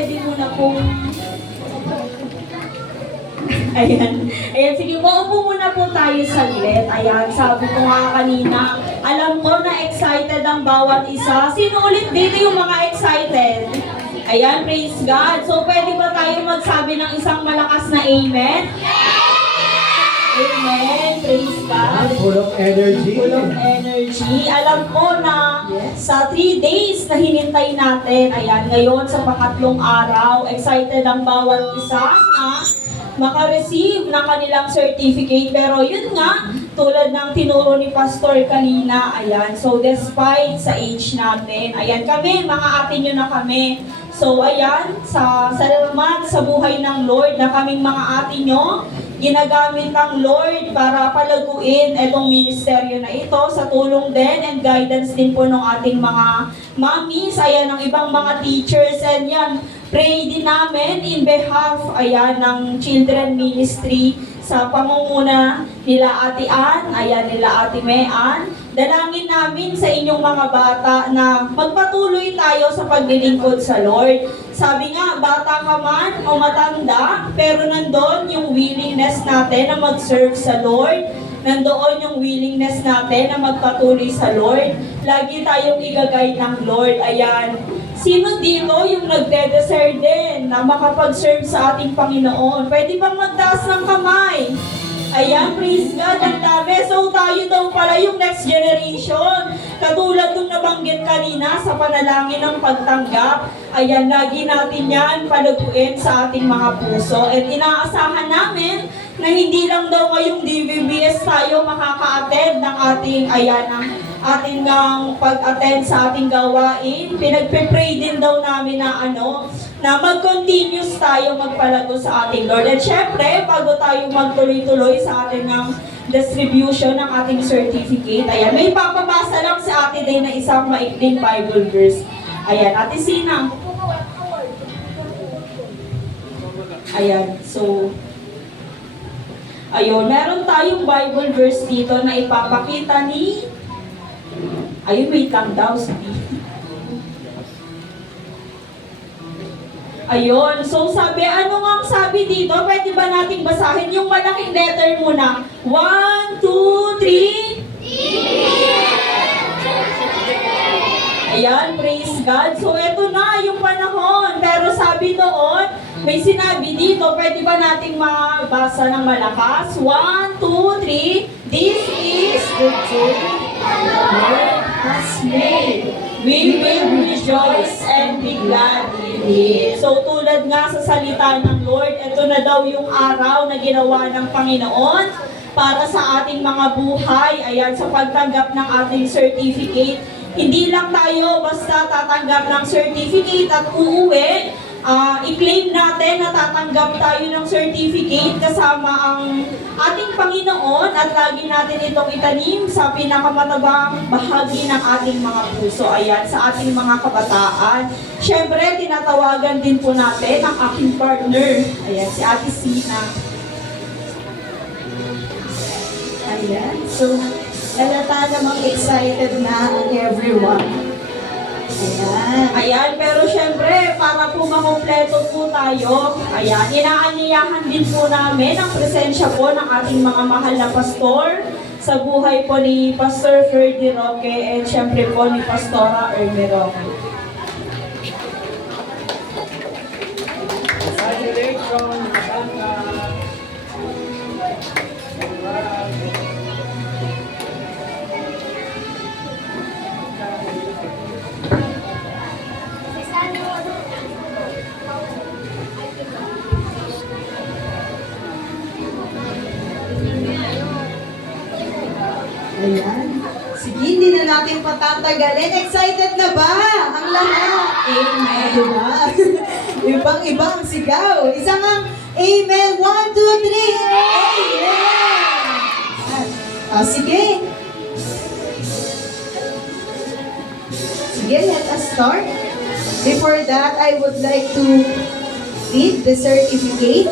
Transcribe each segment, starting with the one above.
pwede mo na pong... Ayan. Ayan, sige po, upo muna po tayo saglit. Ayan, sabi ko nga kanina, alam ko na excited ang bawat isa. Sino ulit dito yung mga excited? Ayan, praise God. So, pwede ba tayo magsabi ng isang malakas na amen? Amen, praise God. Full of energy. Full of energy. Alam ko na sa 3 days na hinintay natin, ayan, ngayon sa pangatlong araw, excited ang bawat isa na maka-receive ng kanilang certificate. Pero yun nga, tulad ng tinuro ni Pastor kanina, ayan, so despite sa age natin, ayan kami, mga ate nyo na kami. So ayan, sa salamat sa buhay ng Lord na kaming mga ate nyo, ginagamit ng Lord para palaguin itong ministeryo na ito sa tulong din and guidance din po ng ating mga mommies, ayan, ng ibang mga teachers, and yan, pray din namin in behalf, ayan, ng children ministry sa pangunguna nila Ate Ann, ayan, nila Ate Mean. Dalangin namin sa inyong mga bata na magpatuloy tayo sa paglilingkod sa Lord. Sabi nga, bata ka man o matanda, pero nandoon yung willingness natin na mag-serve sa Lord. Nandoon yung willingness natin na magpatuloy sa Lord. Lagi tayong igagay ng Lord. Ayan. Sino dito yung nagde-desire din na makapag-serve sa ating Panginoon? Pwede bang magtaas ng kamay? Ayan, praise God, ang dami. So tayo daw pala yung next generation. Katulad nung nabanggit kanina sa panalangin ng pagtanggap. Ayan, lagi natin yan palaguin sa ating mga puso. At inaasahan namin na hindi lang daw ngayong DVBS tayo makaka-attend ng ating, ayan, ng ating pag-attend sa ating gawain. Pinagpe-pray din daw namin na na mag-continuous tayo magpalago sa ating Lord. At syempre, bago tayo magtuloy-tuloy sa ating distribution ng ating certificate, ayan, may papabasa lang si Ate Day na isang maikling Bible verse. Ayan, Ate Sina. Ayan, so, ayun, meron tayong Bible verse dito na ipapakita ni... Ayun, wait lang daw, sabi. Ayun, so sabi, ano nga ang sabi dito? Pwede ba nating basahin yung malaking letter muna? 1, 2, 3. Ayan, praise God. So eto na yung panahon. Pero sabi doon, may sinabi dito, pwede ba nating mabasa ng malakas? 1, 2, 3. This is the day the Lord has made. We will rejoice and be glad in it. So tulad nga sa salita ng Lord, ito na daw yung araw na ginawa ng Panginoon para sa ating mga buhay. Ayan, sa pagtanggap ng ating certificate. Hindi lang tayo basta tatanggap ng certificate at uuwi. I-claim natin na tatanggap tayo ng certificate kasama ang ating Panginoon at lagi natin itong itanim sa pinakamatabang bahagi ng ating mga puso. Ayan, sa ating mga kabataan. Siyempre, tinatawagan din po natin ang aking partner. Ayan, si Ate Sina. Ayan. So, halata namang excited na ang everyone. Ayan. Ayan, pero syempre, para po makompleto po tayo, ayan, inaanyayahan din po namin ang presensya po ng ating mga mahal na pastor sa buhay po ni Pastor Ferdy Roque at syempre po ni Pastora Erme Roque. Congratulations! Ayan. Sige, hindi na natin patatagalin. Excited na ba? Ang lahat. Amen. Diba? Ibang-ibang sigaw. Isang ang amen. 1, 2, 3. Amen! Sige. Sige, let us start. Before that, I would like to read the certificate.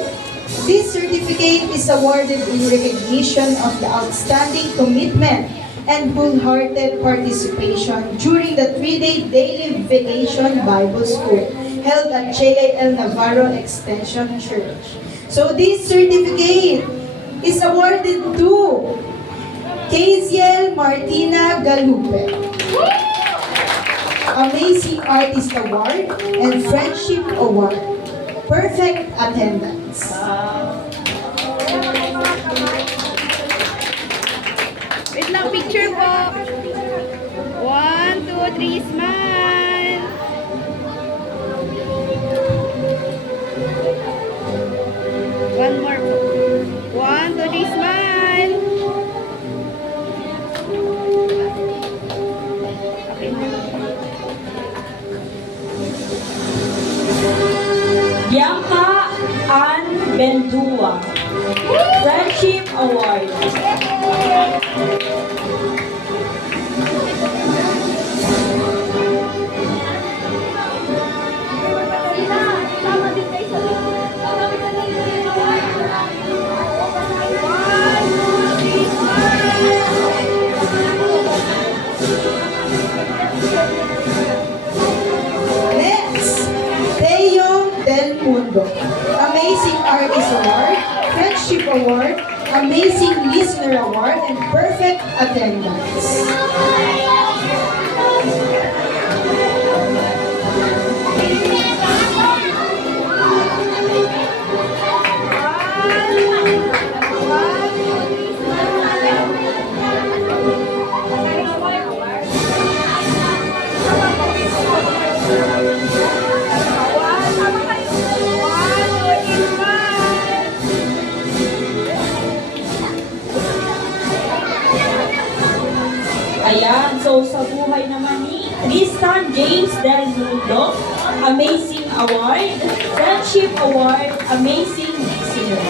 This certificate is awarded in recognition of the outstanding commitment and wholehearted participation during the 3-day daily vacation Bible school held at JIL Navarro Extension Church. So this certificate is awarded to Kaziel Martina Galupe, Amazing Artist Award and Friendship Award. Perfect attendance. Wait lang, picture po. 1, 2, 3, smile. One more po. 1, 2, 3, smile. Okay na. Bianca Ann Bendua, Friendship Award. Next, Teo Del Mundo, Amazing Artist Award, Friendship Award, Amazing Listener Award, and Perfect Attendance. Ayan, so sa buhay naman ni Tristan James Del Mundo, Amazing Award, Friendship Award, Amazing Listener.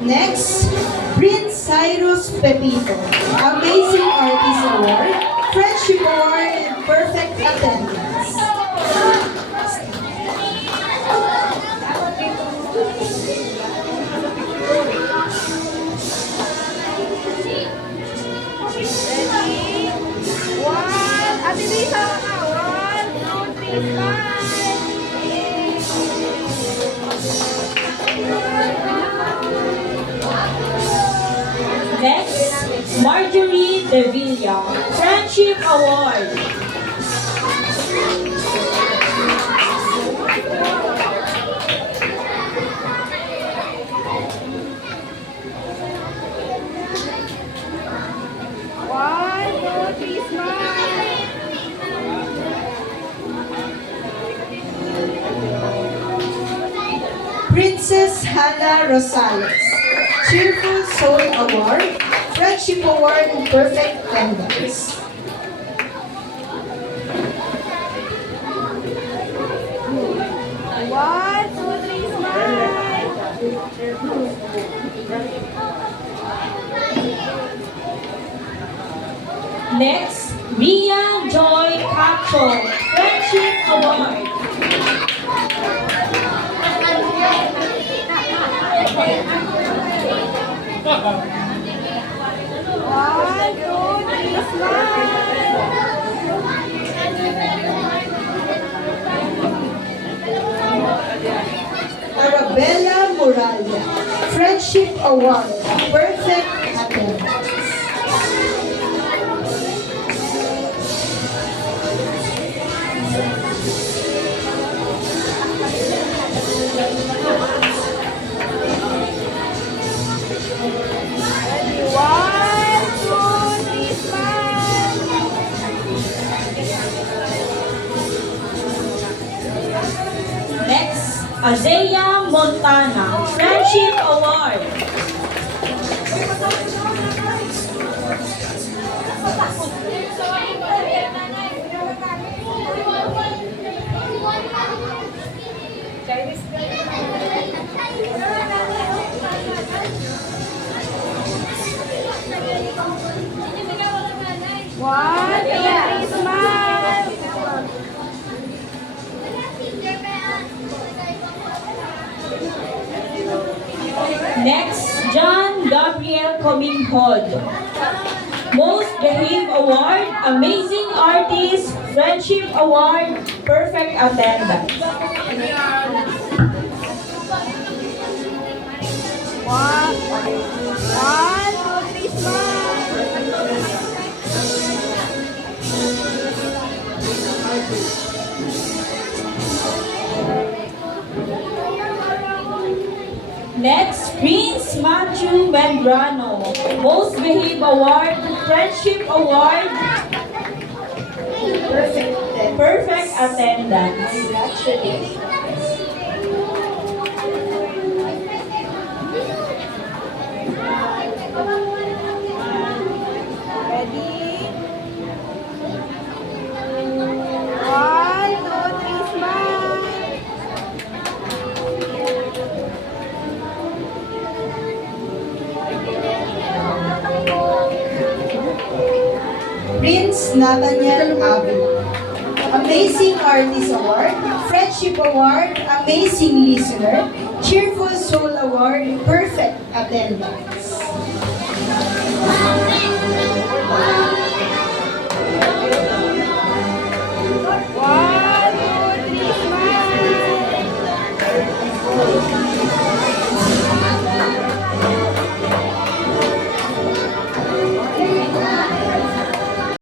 Next, Prince Cyrus Pepito, Amazing Artist Award, Friendship Award, and Perfect Attendance. One, Ate Lisa, 1, 2, 3, smile. Next, Marjorie De Villa, Friendship Award. One, two, three, smile. Princess Hannah Rosales, Cheerful Soul Award, Friendship Award, and Perfect Attendance. One, two, three, smile. Next, Mia Joy Cacho, Friendship Award. One, two, three, smile. Arabella Muralla, Friendship Award, Perfect Attendance. One, two, three, smile. Next, Azea Montana, Friendship Award. lingkod. Most Behaved Award, Amazing Artist, Friendship Award, Perfect Attendance. One, two, three, smile. Next, Prince Matthew Membrano. Most Behaved Award, Friendship Award, Perfect Attendance. Congratulations. Ready? One, two, three, smile. Prince Nathaniel Avila. Amazing Artist Award, Friendship Award, Amazing Listener, Cheerful Soul Award, Perfect Attendance.